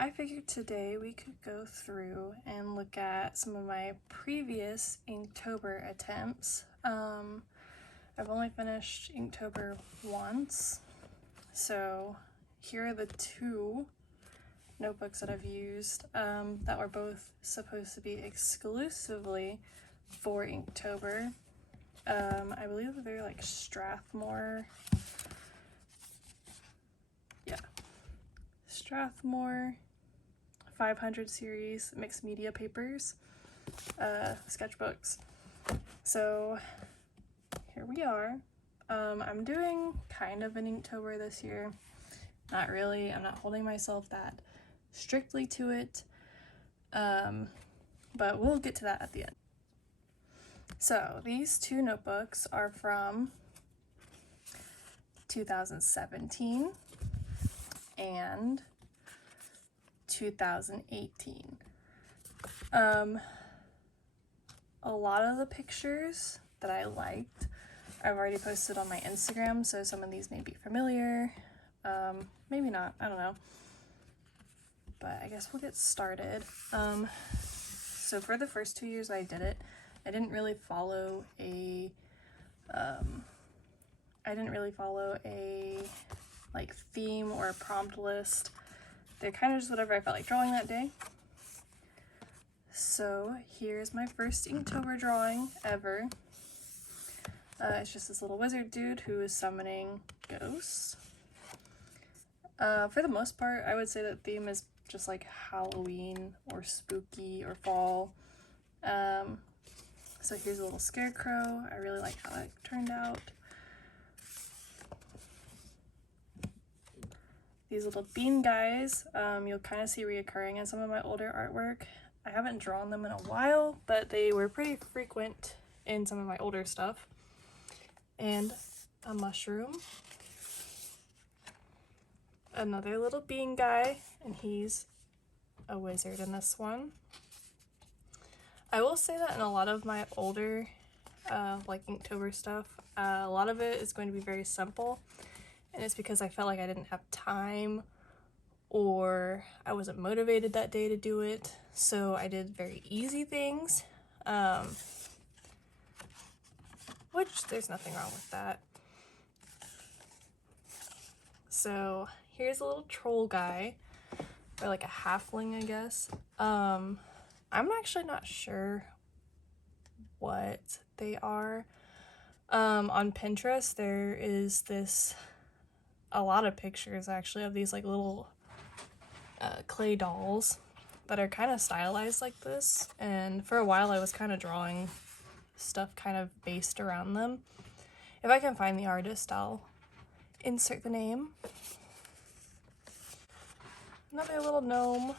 I figured today we could go through and look at some of my previous Inktober attempts. I've only finished Inktober once, so here are the two notebooks that I've used that were both supposed to be exclusively for Inktober. I believe that they're like Strathmore. Yeah. Strathmore 500 series mixed media papers, sketchbooks. So here we are. I'm doing kind of an Inktober this year. Not really. I'm not holding myself that strictly to it, but we'll get to that at the end. So these two notebooks are from 2017 and 2018. A lot of the pictures that I liked I've already posted on my Instagram, so some of these may be familiar, maybe not, I don't know, but I guess we'll get started. So for the first 2 years I did it, I didn't really follow a like theme or a prompt list. They're kind of just whatever I felt like drawing that day. So here's my first Inktober drawing ever. It's just this little wizard dude who is summoning ghosts. For the most part, I would say that theme is just like Halloween or spooky or fall. So here's a little scarecrow. I really like how that turned out. These little bean guys, you'll kind of see reoccurring in some of my older artwork. I haven't drawn them in a while, but they were pretty frequent in some of my older stuff. And a mushroom. Another little bean guy, and he's a wizard in this one. I will say that in a lot of my older like Inktober stuff, a lot of it is going to be very simple, and it's because I felt like I didn't have time or I wasn't motivated that day to do it, so I did very easy things, which there's nothing wrong with that. So here's a little troll guy, or like a halfling, I guess. I'm actually not sure what they are. On Pinterest there is a lot of pictures actually of these like little clay dolls that are kind of stylized like this, and for a while I was kind of drawing stuff kind of based around them. If I can find the artist, I'll insert the name. Another little gnome.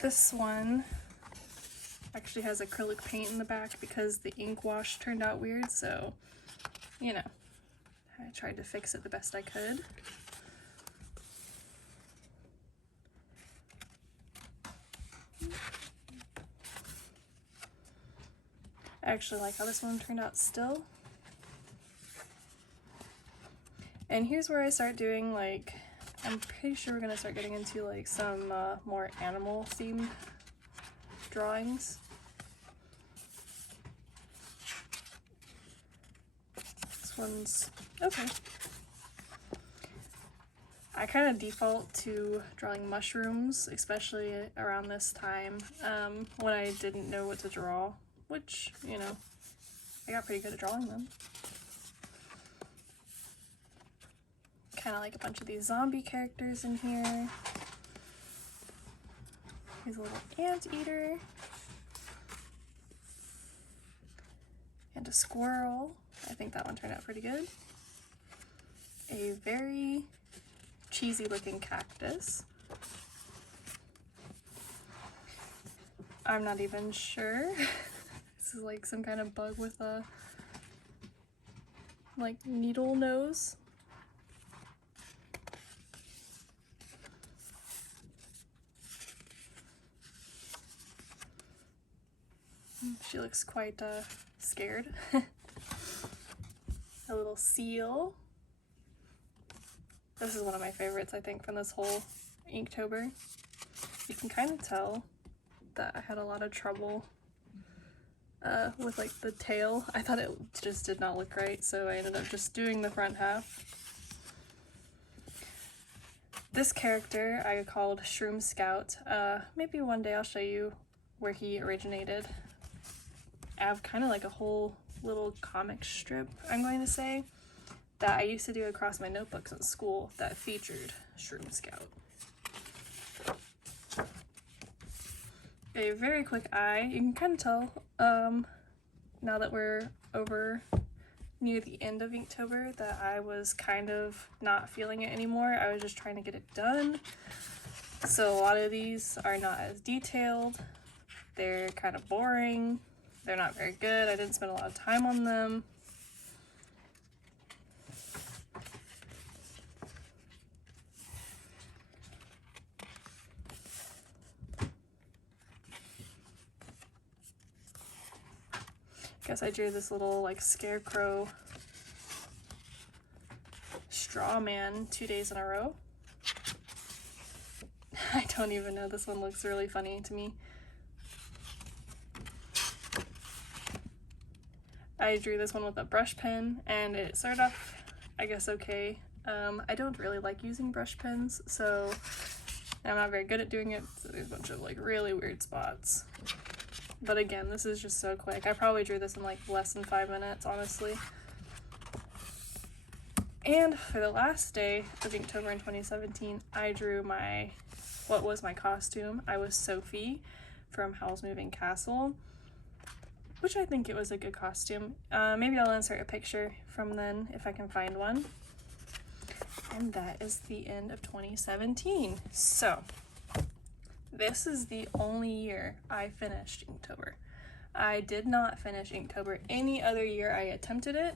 This one actually has acrylic paint in the back because the ink wash turned out weird, so, you know, I tried to fix it the best I could. I actually like how this one turned out still. And here's where I start doing, like, I'm pretty sure we're gonna start getting into like some more animal themed drawings. This one's okay. I kind of default to drawing mushrooms, especially around this time, when I didn't know what to draw, which, you know, I got pretty good at drawing them. Kind of like a bunch of these zombie characters in here. Here's a little anteater. And a squirrel. I think that one turned out pretty good. A very cheesy looking cactus. I'm not even sure. This is like some kind of bug with a like needle nose. She looks quite scared. A little seal. This is one of my favorites, I think, from this whole Inktober. You can kind of tell that I had a lot of trouble with like the tail. I thought it just did not look right, so I ended up just doing the front half. This character I called Shroom Scout. Maybe one day I'll show you where he originated. I have kind of like a whole little comic strip, I'm going to say, that I used to do across my notebooks in school that featured Shroom Scout. A very quick eye. You can kind of tell now that we're over near the end of Inktober that I was kind of not feeling it anymore. I was just trying to get it done. So a lot of these are not as detailed. They're kind of boring. They're not very good. I didn't spend a lot of time on them. Guess I drew this little like scarecrow straw man 2 days in a row. I don't even know, this one looks really funny to me. I drew this one with a brush pen and it started off, I guess, okay. I don't really like using brush pens, so I'm not very good at doing it, so there's a bunch of like really weird spots. But again, this is just so quick. I probably drew this in like less than 5 minutes, honestly. And for the last day of Inktober in 2017, I drew what was my costume. I was Sophie from Howl's Moving Castle, which I think it was a good costume. Maybe I'll insert a picture from then if I can find one. And that is the end of 2017. So this is the only year I finished Inktober. I did not finish Inktober any other year I attempted it.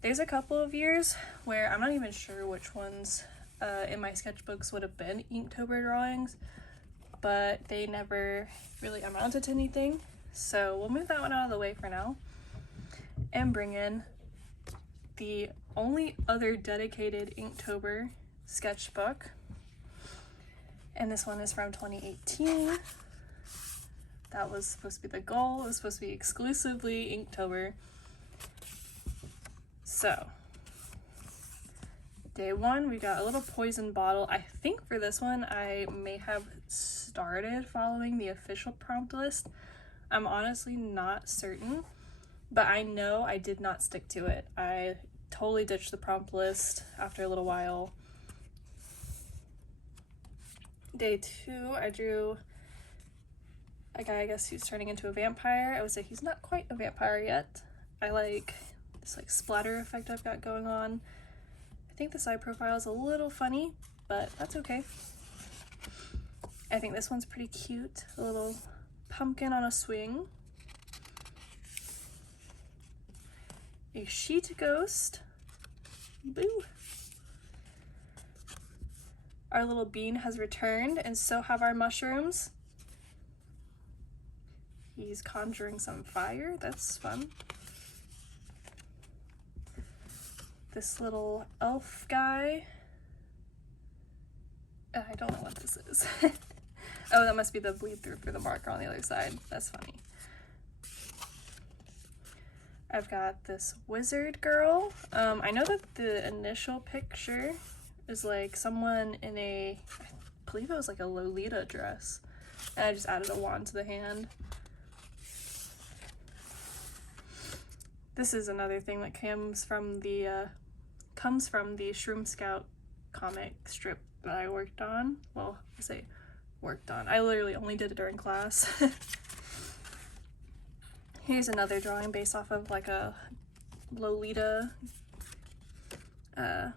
There's a couple of years where I'm not even sure which ones in my sketchbooks would have been Inktober drawings, but they never really amounted to anything. So we'll move that one out of the way for now and bring in the only other dedicated Inktober sketchbook. And this one is from 2018. That was supposed to be the goal. It was supposed to be exclusively Inktober. So, day one, we got a little poison bottle. I think for this one, I may have started following the official prompt list. I'm honestly not certain, but I know I did not stick to it. I totally ditched the prompt list after a little while. Day two, I drew a guy, I guess, who's turning into a vampire. I would say he's not quite a vampire yet. I like this like splatter effect I've got going on. I think the side profile is a little funny, but that's okay. I think this one's pretty cute. A little pumpkin on a swing. A sheet ghost. Boo! Our little bean has returned, and so have our mushrooms. He's conjuring some fire. That's fun. This little elf guy. I don't know what this is. Oh, that must be the bleed through for the marker on the other side. That's funny. I've got this wizard girl. I know that the initial picture is like someone in I believe it was like a Lolita dress, and I just added a wand to the hand. This is another thing that comes from the Shroom Scout comic strip that I worked on. Well, I say worked on. I literally only did it during class. Here's another drawing based off of like a Lolita, a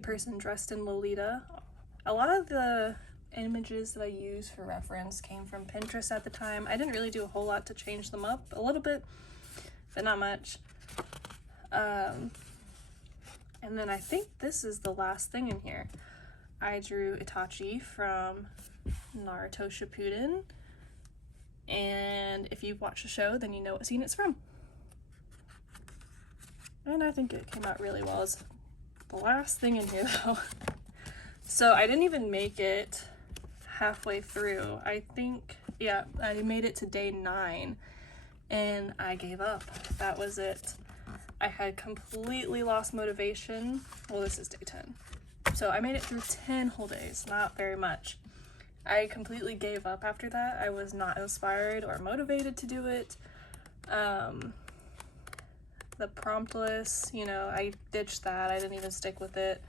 person dressed in Lolita. A lot of the images that I use for reference came from Pinterest at the time. I didn't really do a whole lot to change them up. A little bit, but not much. And then I think this is the last thing in here. I drew Itachi from Naruto Shippuden and if you've watched the show, then you know what scene it's from. And I think it came out really well. It's the last thing in here though. So I didn't even make it halfway through. I think, yeah, I made it to day 9 and I gave up. That was it. I had completely lost motivation. Well, this is day 10. So I made it through 10 whole days, not very much. I completely gave up after that. I was not inspired or motivated to do it. The promptless, you know, I ditched that. I didn't even stick with it.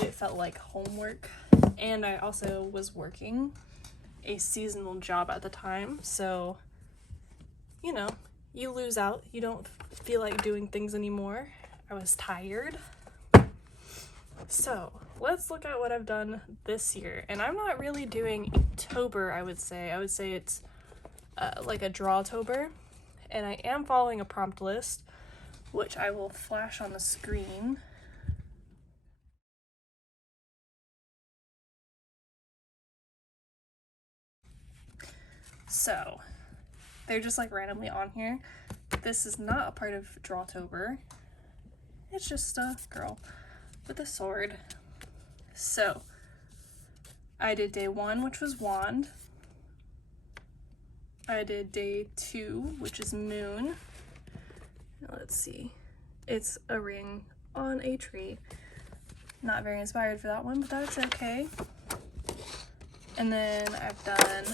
It felt like homework. And I also was working a seasonal job at the time, so, you know, you lose out. You don't feel like doing things anymore. I was tired. So let's look at what I've done this year. And I'm not really doing Inktober, I would say. I would say it's like a Drawtober. And I am following a prompt list, which I will flash on the screen. So they're just like randomly on here. This is not a part of Drawtober. It's just a girl with a sword. So I did day 1, which was wand. I did day 2, which is moon. Let's see. It's a ring on a tree. Not very inspired for that one, but that's okay. And then I've done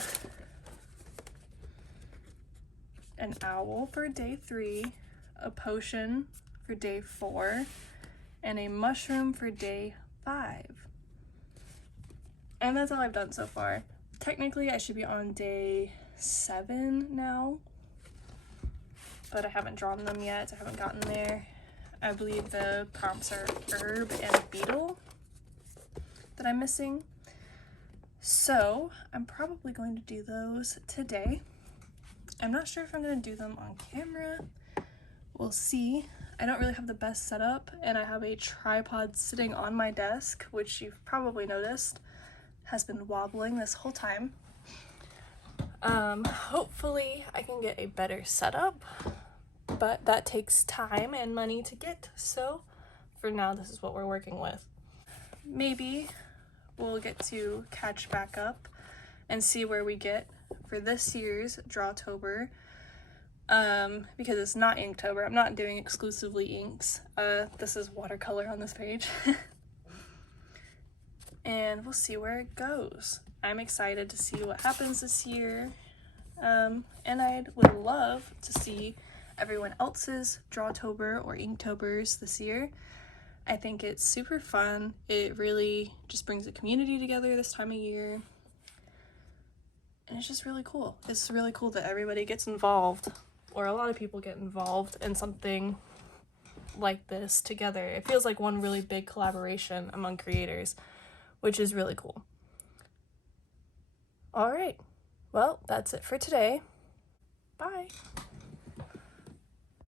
an owl for day 3, a potion for day 4, and a mushroom for day 5. And that's all I've done so far. Technically, I should be on day 7 now, but I haven't drawn them yet. I haven't gotten there. I believe the prompts are herb and beetle that I'm missing. So I'm probably going to do those today. I'm not sure if I'm going to do them on camera. We'll see. I don't really have the best setup, and I have a tripod sitting on my desk, which you've probably noticed has been wobbling this whole time. Hopefully I can get a better setup, but that takes time and money to get, so for now this is what we're working with. Maybe we'll get to catch back up and see where we get for this year's Drawtober, because it's not Inktober. I'm not doing exclusively inks. This is watercolor on this page. And we'll see where it goes. I'm excited to see what happens this year, and I would love to see everyone else's Drawtober or Inktobers this year. I think it's super fun. It really just brings the community together this time of year, and it's just really cool. It's really cool that everybody gets involved, or a lot of people get involved in something like this together. It feels like one really big collaboration among creators, which is really cool. All right, well, that's it for today. Bye.